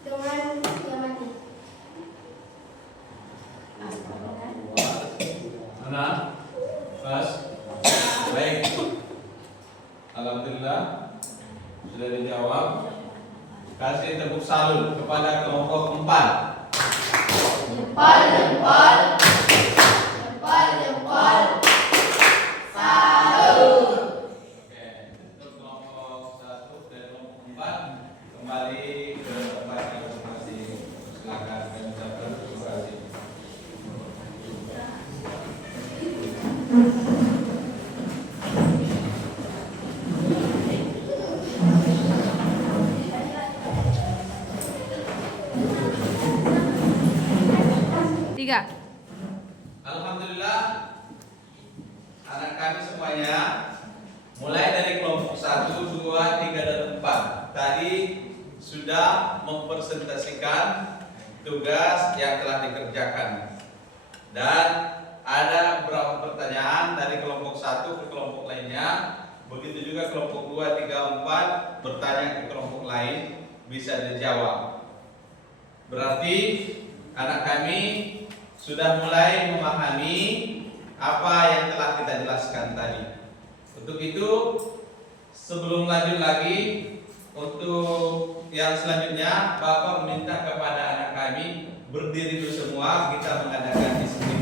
dengan ya mati. Mana? Pas. Baik. Alhamdulillah sudah dijawab. Kasih tepuk salut kepada kelompok 4. Jempol, jempol, jempol, jempol. Salut. Oke, untuk kelompok 1 dan kelompok 4 kembali ke tempat yang masing-masing. Silakan kami ucapkan terima kasih. Tiga. Alhamdulillah anak kami semuanya, mulai dari kelompok 1, 2, 3, dan 4 tadi sudah mempresentasikan tugas yang telah dikerjakan. Dan ada beberapa pertanyaan dari kelompok 1 ke kelompok lainnya. Begitu juga kelompok 2, 3, 4 bertanya ke kelompok lain, bisa dijawab. Berarti anak kami sudah mulai memahami apa yang telah kita jelaskan tadi. Untuk itu, sebelum lanjut lagi, untuk yang selanjutnya, Bapak meminta kepada anak kami berdiri dulu semua, kita mengadakan diskusi.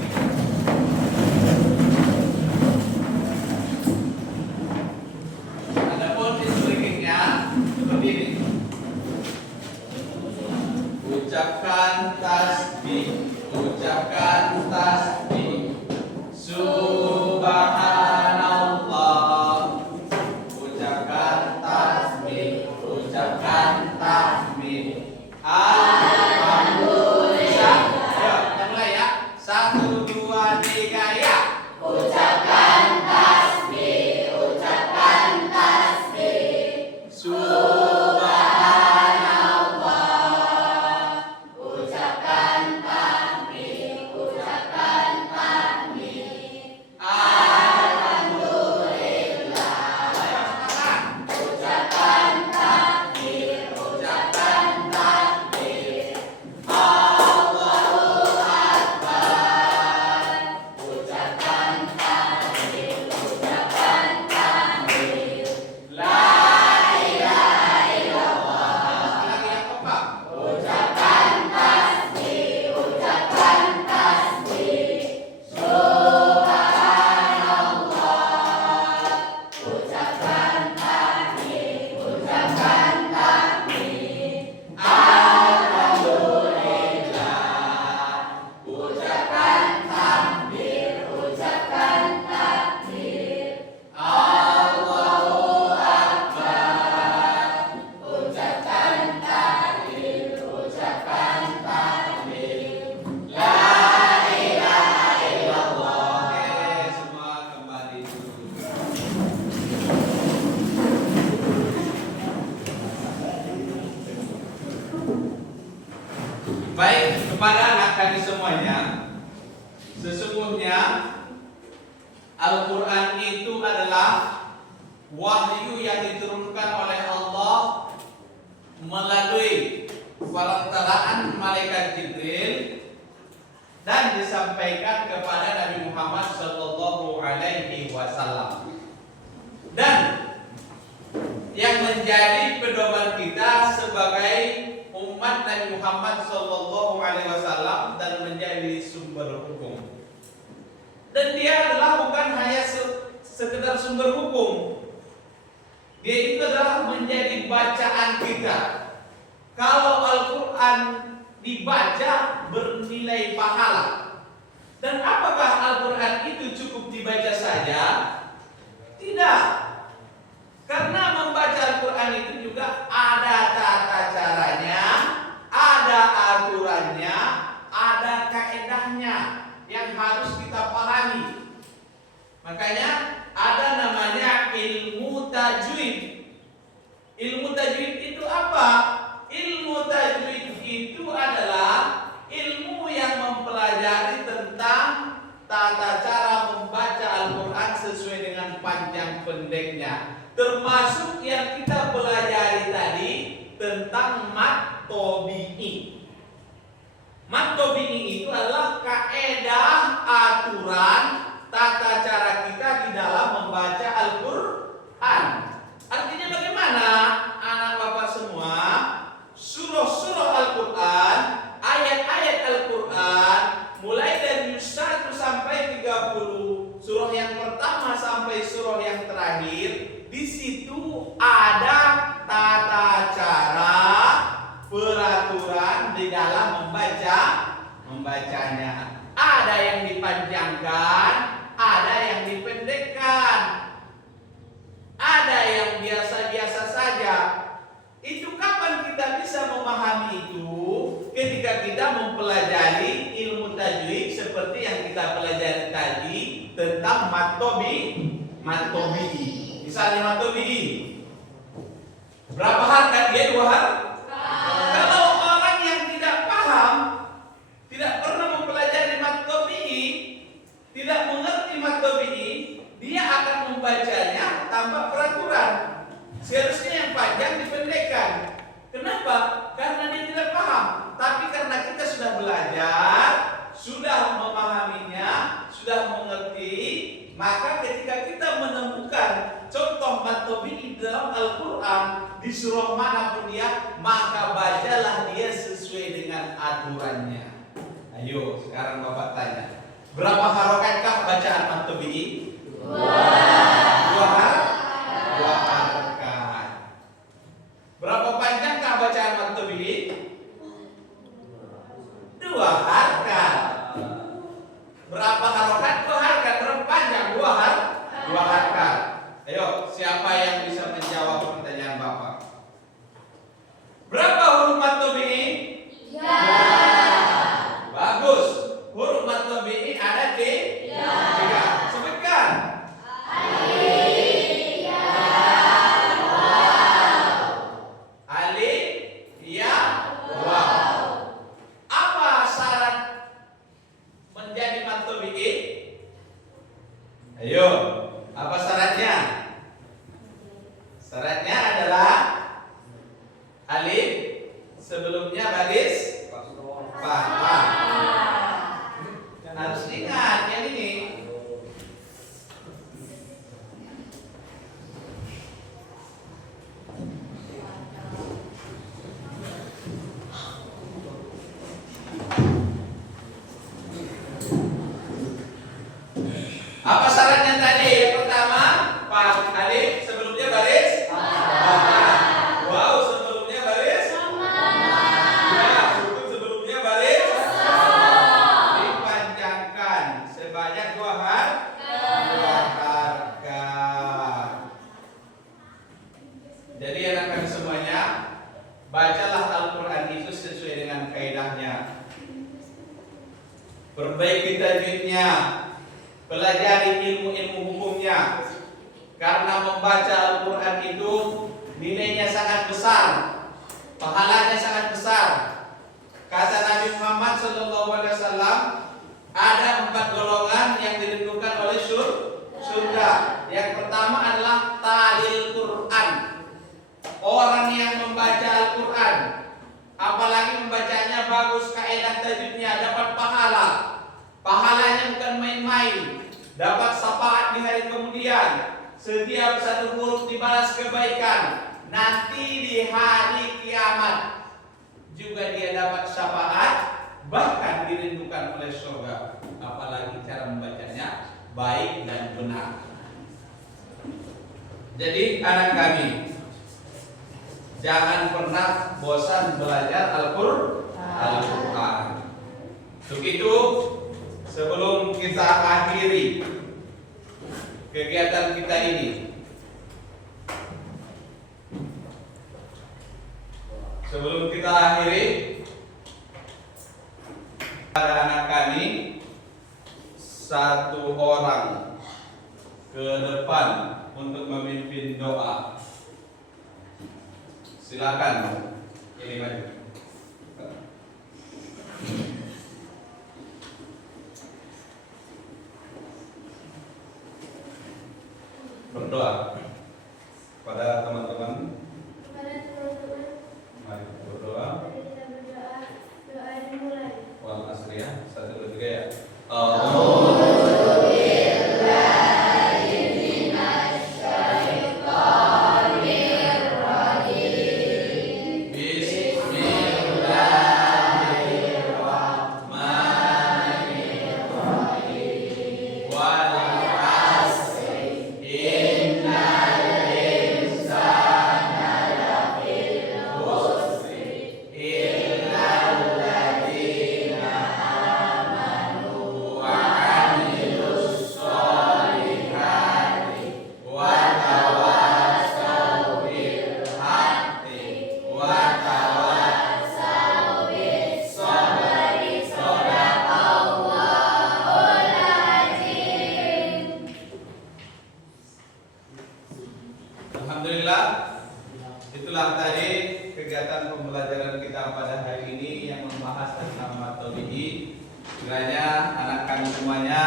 Adapun diskusinya seperti ini. Ucapkan tasbih, ucapkan tasbih. Subhanallah. Ucapkan tasbih, ucapkan tasbih. Alhamdulillah. Ayo, kita mulai ya. 1, 2, 3 ya. Ucapkan tasbih, ucapkan tasbih. Subhanallah. Ucapkan tasbih, ucapkan tasbih. Alhamdulillah. Ayo semangat. Ucapkan tasbih, ucapkan tasbih. Allahu Akbar. Ucapkan tasbih, ucapkan tasbih. La ilaha illallah. Lagi yang keempat. Ucapkan tasbih, ucapkan tasbih. Subhanallah. Ucapkan tasbih, ucapkan tasbih. Alhamdulillah. Ucapkan tasbih, ucapkan tasbih. Allahu Akbar. Ucapkan tasbih, ucapkan tasbih. La ilaha illallah. Oke, semua kembali dulu. Baik, kepada anak kami semuanya, sesungguhnya Al-Quran itu adalah wahyu yang diturunkan oleh Allah melalui perantaraan malaikat Jibril dan disampaikan kepada Nabi Muhammad SAW. Dan yang menjadi pedoman kita sebagai umat Nabi Muhammad SAW dan menjadi sumber hukum. Dan dia adalah bukan hanya sekedar sumber hukum. Dia itu adalah menjadi bacaan kita. Kalau Al-Quran dibaca bernilai pahala. Dan apakah Al-Quran itu cukup dibaca saja? Tidak. Karena membaca Al-Quran itu juga ada tata caranya, ada aturannya, ada kaedahnya yang harus kita pahami. Makanya ada namanya ilmu tajwid. Ilmu tajwid itu apa? Ilmu tajwid itu adalah ilmu yang mempelajari tentang tata cara membaca Al-Quran sesuai dengan panjang pendeknya. Termasuk yang kita pelajari tadi tentang mat tobi'i. Mat tobi'i itu adalah kaedah, aturan, tata cara kita di dalam membaca Al-Quran. Artinya bagaimana anak bapak semua? Surah-surah Al-Quran, ayat-ayat Al-Quran, mulai dari 1 sampai 30, surah yang pertama sampai surah yang terakhir, di situ ada tata cara, peraturan di dalam membacanya. Ada yang dipanjangkan, ada yang dipendekkan, ada yang biasa-biasa saja. Itu kapan kita bisa memahami itu? Ketika kita mempelajari ilmu tajwid seperti yang kita pelajari tadi tentang matobi. Misalnya matobi, berapa harkat dia? 2 harkat. Kalau orang yang tidak paham, tidak pernah mempelajari matobi, tidak mengerti matobi, dia akan membacanya tanpa peraturan. Seharusnya yang panjang dipendekkan. Kenapa? Karena dia tidak paham. Tapi karena kita sudah belajar, sudah memahaminya, sudah mengerti, maka ketika kita menemukan contoh matobi di dalam Al-Quran, di surah manapun dia, maka bacalah dia sesuai dengan aturannya. Ayo, sekarang Bapak tanya, berapa harakatkah bacaan matobi? 2 harakat. Berapa panjangkah bacaan matobi? 2 harakat. Berapa harokat? 2 harakat. Berapa panjang? 2 harakat. Ayo, siapa yang bisa menjawab pertanyaan Bapak? Berapa huruf matobi? 3. Bagus. Huruf matobi ada di 3. Sebutkan. Alif, ya, waw. Apa syarat menjadi matobi? Ayo, apa syaratnya? Syaratnya adalah alif sebelumnya baris fathah. Harus ingat yang ini. Apa syaratnya tadi? Yang pertama, alif sebelumnya baris fathah. Waw sebelumnya baris ya, sukun sebelumnya baris dipanjangkan sebanyak 2 harakat. Jadi anak kami semuanya, bacalah Al-Quran itu sesuai dengan kaidahnya. Perbaiki tajwidnya, pelajari ilmu-ilmu hukumnya. Karena membaca Al-Quran itu nilainya sangat besar, pahalanya sangat besar. Kata Nabi Muhammad SAW, ada 4 golongan yang dirindukan oleh surga. Yang pertama adalah talil Quran, orang yang membaca Al-Quran, apalagi membacanya bagus, kaidah tajwidnya, dapat pahala. Pahalanya bukan main-main, dapat syafaat di hari kemudian. Setiap 1 huruf dibalas kebaikan. Nanti di hari kiamat juga dia dapat syafaat, bahkan dirindukan oleh surga. Apalagi cara membacanya baik dan benar. Jadi anak kami, jangan pernah bosan belajar Al-Quran. Untuk itu, sebelum kita akhiri kegiatan kita ini, pada anak kami 1 orang ke depan untuk memimpin doa. Silakan, ini maju. Berdoa pada teman-teman. Mari berdoa. Doa dimulai. Wal asri ya, 1, 2, 3 ya. Wa kami semuanya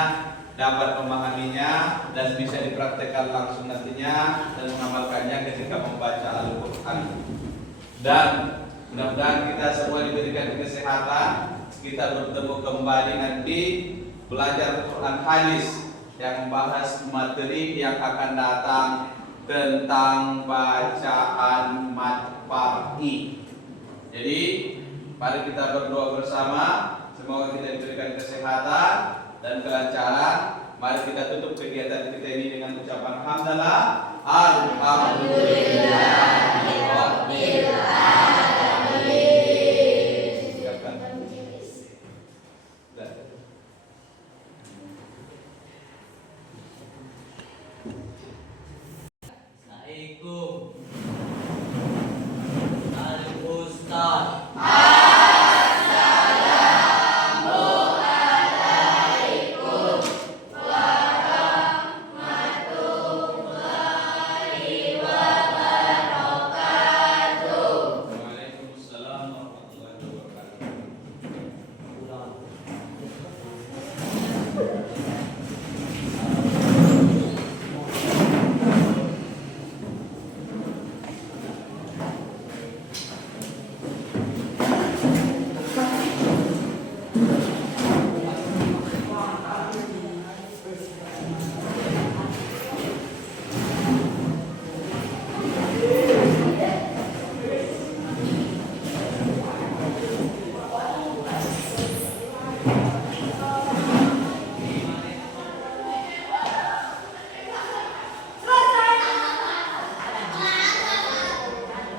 dapat memahaminya dan bisa dipraktekkan langsung nantinya dan mengamalkannya ketika membaca Al-Quran. Dan mudah-mudahan kita semua diberikan kesehatan, kita bertemu kembali nanti belajar Quran hadis yang membahas materi yang akan datang tentang bacaan matfa'i. Jadi mari kita berdoa bersama, semoga kita diberikan kesehatan dan kelancaran. Mari kita tutup kegiatan kita ini dengan ucapan hamdalah. Alhamdulillah.